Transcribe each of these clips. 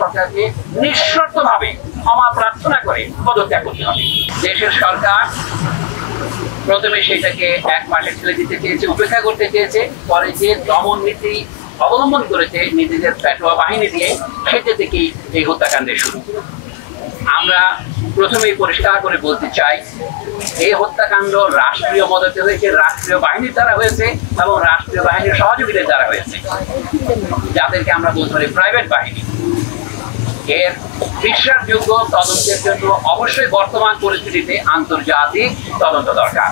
সরকারকে নিঃশর্তভাবে ক্ষমা প্রার্থনা করে পদত্যাগ করতে হবে। দেশের সরকার প্রথমে সেটাকে এক মাসে ঠেলে দিতে চেয়েছে, উপেক্ষা করতে চেয়েছে, পরে যে দমন নীতি অবলম্বন করেছে নিজেদের পেটোয়া বাহিনী দিয়ে, সেটা থেকেই এই হত্যাকাণ্ডের শুরু। আমরা প্রথমেই পরিষ্কার করে বলতে চাই, এই হত্যাকাণ্ড রাষ্ট্রীয় মদতে হয়েছে, রাষ্ট্রীয় বাহিনীর দ্বারা হয়েছে এবং রাষ্ট্রীয় বাহিনীর সহযোগীদের দ্বারা হয়েছে, যাদেরকে আমরা বলতে পারি প্রাইভেট বাহিনী। এর বিশ্বাসযোগ্য তদন্তের জন্য অবশ্যই বর্তমান পরিস্থিতিতে আন্তর্জাতিক তদন্ত দরকার।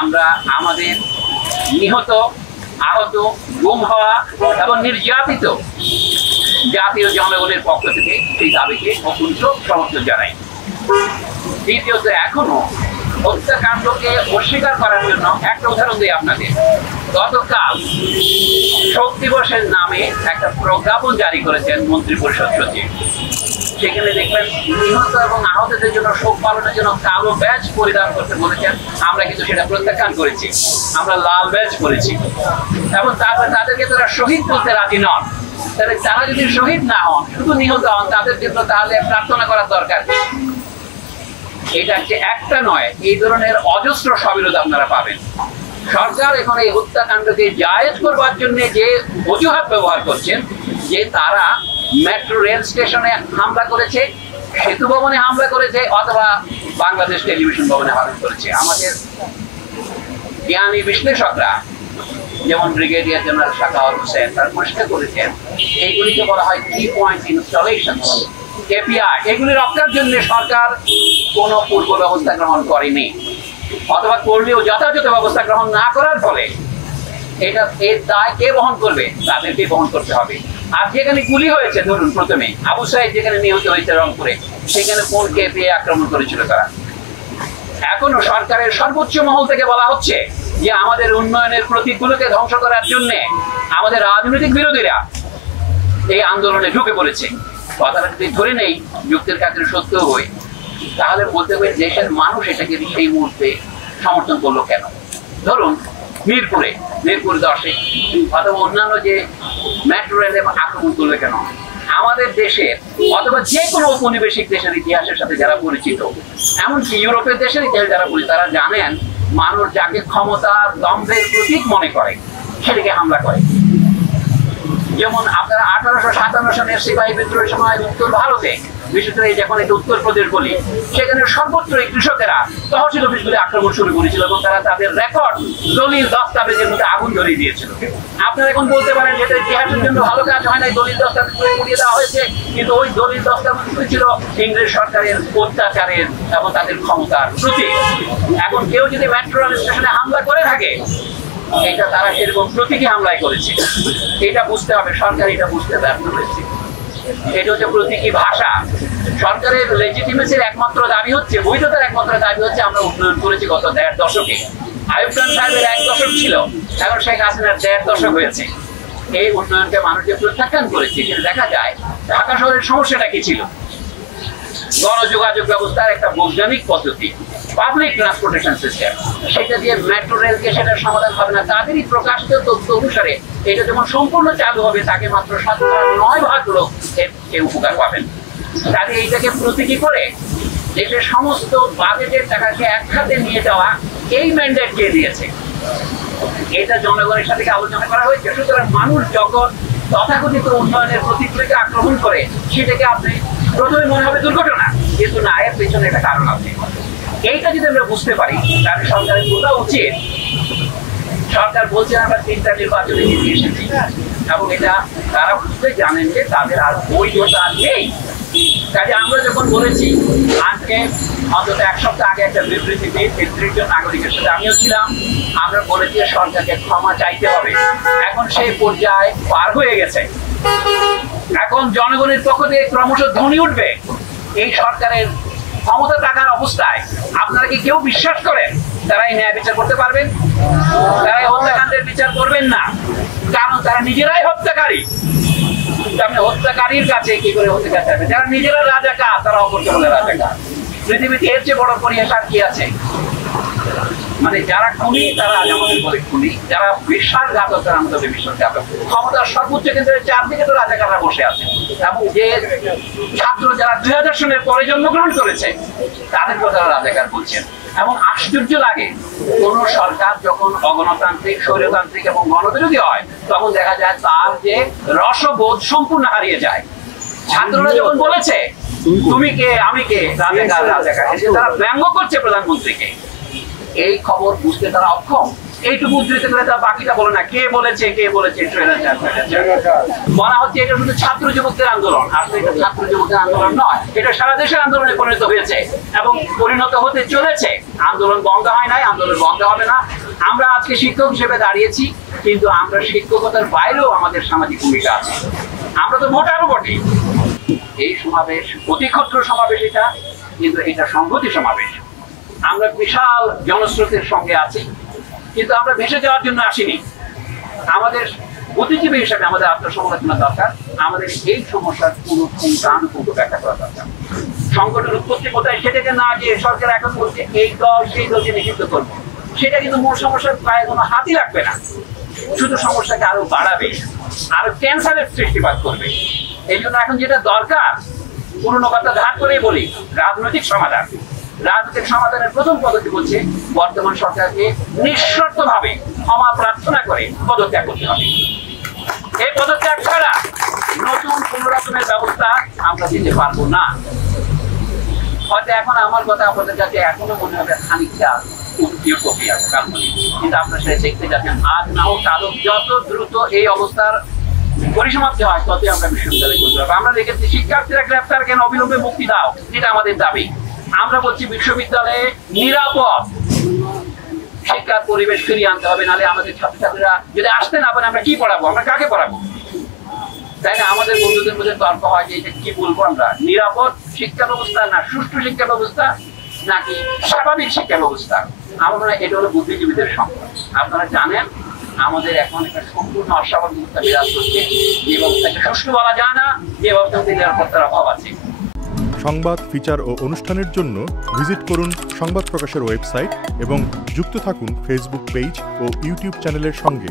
আমরা আমাদের নিহত, আহত, গুম হওয়া এবং নির্যাতিত জাতীয় জনগণের পক্ষ থেকে সেই দাবিকে অকুণ্ঠ সমর্থন জানাই। দ্বিতীয়ত, এখনো হত্যাকাণ্ডকে অস্বীকার করার জন্য একটা উদাহরণ দিই আপনাদের। গতকাল শোক দিবসের নামে একটা প্রজ্ঞাপন জারি করেছেন মন্ত্রিপরিষদ সচিব। সেখানে দেখবেন নিহত এবং আহতদের জন্য শোক পালনের জন্য কালো ব্যাজ পরিধান করতে বলেছেন। আমরা কিন্তু সেটা প্রত্যাখ্যান করেছি, আমরা লাল ব্যাজ করেছি। এবং তারপরে তাদেরকে তারা শহীদ বলতে রাজি নন। তাহলে তারা যদি শহীদ না হন, শুধু নিহত হন, তাদের জন্য তাহলে প্রার্থনা করার দরকার কি? এটা হচ্ছে একটা নয়, এই ধরনের অজস্র সবিরোধ আপনারা পাবেন। সরকার এখন এই হত্যাকাণ্ডকে জায়েজ করবার জন্য যে অজুহাত ব্যবহার করছেন, যে তারা মেট্রো রেল স্টেশনে হামলা করেছে, সেতু ভবনে হামলা করেছে, অথবা বাংলাদেশ টেলিভিশন ভবনে হামলা করেছে। আমাদের জ্ঞানী বিশ্লেষকরা যেমন ব্রিগেডিয়ার জেনারেল শাকাওয়াত হোসেন তারা পরিষ্কার করেছেন, এইগুলিকে বলা হয় কি পয়েন্ট ইনস্টলেশন, কেপিআই। এগুলি রক্ষার জন্য সরকার কোনো পূর্ব ব্যবস্থা গ্রহণ করেনি, অথবা করলেও যথাযথ ব্যবস্থা গ্রহণ না করার ফলে এটা এর দায় কে বহন করবে? তাদেরকে বহন করতে হবে। আর যেখানে গুলি হয়েছে, ধরুন প্রথমে আবু সাইদ যেখানে নিহত হয়েছে রংপুরে, সেখানে কোন কেপিআই আক্রমণ করেছিল তারা? এখনো সরকারের সর্বোচ্চ মহল থেকে বলা হচ্ছে যে আমাদের উন্নয়নের প্রতীকগুলোকে ধ্বংস করার জন্য আমাদের রাজনৈতিক বিরোধীরা এই আন্দোলনে ঢুকে পড়েছে। কথাটা যদি ধরে নেই যুক্তির ক্ষেত্রে সত্য হয়ে, তাহলে বলতে হবে দেশের মানুষ এটাকে সেই মুহূর্তে সমর্থন করলো কেন? ধরুন মিরপুর 10-এ অথবা অন্যান্য যে মেট্রো রেলে আক্রমণ করলো কেন? আমাদের দেশের অথবা যে কোনো উপনিবেশিক দেশের ইতিহাসের সাথে যারা পরিচিত, এমনকি ইউরোপের দেশের ইতিহাস যারা পরিচিত, তারা জানেন মানুষ যাকে ক্ষমতা দম্ভের প্রতীক মনে করে সেটাকে হামলা করে। যেমন আপনারা 1857 সালের সিপাহী বিদ্রোহের সময় উত্তর ভারতে, বিশেষ করে যখন এটা উত্তরপ্রদেশ বলি, সেখানে সর্বত্রই কৃষকেরা তহসিল অফিসগুলি আক্রমণ শুরু করেছিল এবং তারা তাদের রেকর্ড, দলিল, দস্তাবেজের মধ্যে আগুন ধরিয়ে দিয়েছিল। আপনারা এখন বলতে পারেন যেটা ইতিহাসের জন্য ভালো কাজ হয় নাই, দলিল দস্তাবেজ পুড়িয়ে দেওয়া হয়েছে, কিন্তু ওই দলিল দস্তাবেজ ছিল ইংরেজ সরকারের অত্যাচারের এবং তাদের ক্ষমতার প্রতীক। এখন কেউ যদি মেট্রো রেল স্টেশনে হামলা করে থাকে, এটা তারা এরকম প্রতীকী হামলায় করেছে। এটা বুঝতে হবে, সরকার এটা বুঝতে ব্যর্থ হয়েছে। এটা হচ্ছে প্রতীকী ভাষা। সরকারের লেজিটিমেসির একমাত্র দাবি হচ্ছে, বৈধতার একমাত্র দাবি হচ্ছে আমরা উন্নয়ন করেছি গত 1.5 দশকে। আইয়ুব খান সাহেবের 1 দশক ছিল, এখন শেখ হাসিনার 1.5 দশক হয়েছে। এই উন্নয়নকে মানুষ যে প্রত্যাখ্যান করেছে, সেটা দেখা যায়। ঢাকা শহরের সমস্যাটা কি ছিল? গণযোগাযোগ ব্যবস্থার একটা বৈজ্ঞানিক পদ্ধতি, পাবলিক ট্রান্সপোর্টেশন সিস্টেম, সেটা দিয়ে মেট্রো রেলকে সেটার সমাধান হবে না। তাদেরই প্রকাশিত তথ্য অনুসারে এটা যখন সম্পূর্ণ চালু হবে, তাকে মাত্র 9% লোক এর উপকার পাবেন। তাহলে এইটাকে প্রতীকী করে দেশের সমস্ত বাজেটের টাকাকে একসাথে নিয়ে যাওয়া, এই ম্যান্ডেট কে দিয়েছে? এটা জনগণের সাথে আলোচনা করা হয়েছে। সুতরাং মানুষ যখন তথাকথিত উন্নয়নের প্রতীকগুলিকে আক্রমণ করে, সেটাকে আপনি প্রথমে মনে হবে দুর্ঘটনা, কিন্তু না, এর পেছনে একটা কারণ আছে। এইটা যদি আমরা বুঝতে পারি, তাহলে সরকারের বোঝা উচিত। সরকার বলছে আমরা 3টা নির্বাচনে জিতে এসেছি, এবং এটা তারা বুঝতে জানেন যে তাদের আর বৈধতা নেই। কাজে আমরা যখন বলেছি, আজকে অন্তত 1 সপ্তাহ আগে একটা বিবৃতিতে 33 জন নাগরিকের সাথে আমিও ছিলাম, আমরা বলেছি সরকারকে ক্ষমা চাইতে হবে। এখন সেই পর্যায়ে পার হয়ে গেছে। এখন জনগণের পক্ষ থেকে ক্রমশ ধ্বনি উঠবে এই সরকারের ক্ষমতা থাকার অবস্থায়। আপনারা কি কেউ বিশ্বাস করেন তারা এই ন্যায় বিচার করতে পারবেন? তারা এই হত্যাকাণ্ডের বিচার করবেন না, কারণ তারা নিজেরাই হত্যাকারী। আপনি হত্যাকারীর কাছে কি করে হত্যাকার চাইবে? যারা নিজেরা রাজাকার, তারা অপরকে বলে রাজাকার। পৃথিবীতে এর চেয়ে বড় পরিহাস আর কি আছে? মানে যারা খুনি তারা আজ আমাদের বলে খুনি, যারা বিশ্বাসঘাতক তারা আমাদের বিশ্বাসঘাতক। ক্ষমতার সর্বোচ্চ কেন্দ্রের চারদিকে তো রাজাকাররা বসে আছে। এবং যে ছাত্র যারা 2000 সনের পরে জন্মগ্রহণ করেছে তাদেরকেও তারা রাজাকার বলছেন। এবং আশ্চর্য লাগে কোন সরকার যখন অগণতান্ত্রিক, স্বৈরতান্ত্রিক এবং গণবিরোধী হয় তখন দেখা যায় তার যে রসবোধ সম্পূর্ণ হারিয়ে যায়। ছাত্ররা যখন বলেছে তুমি কে আমি কে, রাজাকার রাজাকার, তারা ব্যঙ্গ করছে প্রধানমন্ত্রীকে, এই খবর বুঝতে তারা অক্ষম। এইটুকু উদ্ধৃত করে তারা বাকিটা বলে না, কে বলেছে বলা হচ্ছে এটা শুধু ছাত্র যুবকদের আন্দোলন। আসলে এটা ছাত্র যুবকদের আন্দোলন নয়, এটা সারা দেশের আন্দোলনে পরিণত হয়েছে এবং পরিণত হতে চলেছে। আন্দোলন বন্ধ হয় নাই, আন্দোলন বন্ধ হবে না। আমরা আজকে শিক্ষক হিসেবে দাঁড়িয়েছি, কিন্তু আমরা শিক্ষকতার বাইরেও আমাদের সামাজিক ভূমিকা আছে। আমরা তো ভোটারও বটি। এই সমাবেশ অতি ক্ষুদ্র সমাবেশ, এটা কিন্তু এটা সংহতি সমাবেশ। আমরা বিশাল জনস্রোতের সঙ্গে আছি, কিন্তু আমরা ভেসে যাওয়ার জন্য আসিনি। আমাদের বুদ্ধিজীবী হিসাবে আমাদের আত্মসমালোচনা দরকার। আমাদের এই সমস্যার পুরো ব্যাখ্যা করা দরকার। সংকটের উৎপত্তি কোথায় সেটাকে না গিয়ে সরকার এখন বলছে এই দল সেই দলকে নিষিদ্ধ করবো, সেটা কিন্তু মূল সমস্যার প্রায় কোনো হাতই রাখবে না, শুধু সমস্যাকে আরো বাড়াবে, আরো ক্যান্সারের সৃষ্টিপাত করবে। এই জন্য এখন যেটা দরকার, পুরনো কথা ধার করেই বলি, রাজনৈতিক সমাধান। রাজনৈতিক সমাধানের প্রথম পদ্ধতি হচ্ছে বর্তমান সরকারকে নিঃশর্তভাবে ক্ষমা প্রার্থনা করে পদত্যাগ করতে হবে। এই পদত্যাগ ছাড়া নতুন কোন রকমের ব্যবস্থা আমরা দিতে পারবো না। হয়তো এখন আমার কথা আপনাদের কাছে এখনো মনে হবে খানিকটা কিন্তু আপনারা সেটা দেখতে যাচ্ছেন। আজ না হোক কালো যত দ্রুত এই অবস্থার পরিসমাপ্তি হয় ততই আমরা বিশ্ববিদ্যালয় করতে পারবো। আমরা দেখেছি শিক্ষার্থীরা গ্রেফতার কেন, অবিলম্বে মুক্তি দাও, এটা আমাদের দাবি। আমরা বলছি বিশ্ববিদ্যালয়ে নিরাপদ শিক্ষার পরিবেশ ফিরিয়ে আনতে হবে, নাহলে আমাদের ছাত্রছাত্রীরা যদি আসতে না পারে আমরা কি পড়াবো, আমরা কাকে পড়াবো? তাই না? আমাদের বন্ধুদের মধ্যে তর্ক হয় যে এটা কি বলবো আমরা, নিরাপদ শিক্ষা ব্যবস্থা না সুষ্ঠু শিক্ষা ব্যবস্থা নাকি স্বাভাবিক শিক্ষা ব্যবস্থা? আমার মনে হয় এটা হলো বুদ্ধিজীবীদের সংকট। আপনারা জানেন আমাদের এখন একটা সম্পূর্ণ অস্বাভাবিক অবস্থা বিরাজ করছে, যে ব্যবস্থাকে সুষ্ঠু বলা যায় না, যে ব্যবস্থাতে নিরাপত্তার অভাব আছে। সংবাদ, ফিচার ও অনুষ্ঠানের জন্য ভিজিট করুন সংবাদ প্রকাশের ওয়েবসাইট এবং যুক্ত থাকুন ফেসবুক পেজ ও ইউটিউব চ্যানেলের সঙ্গে।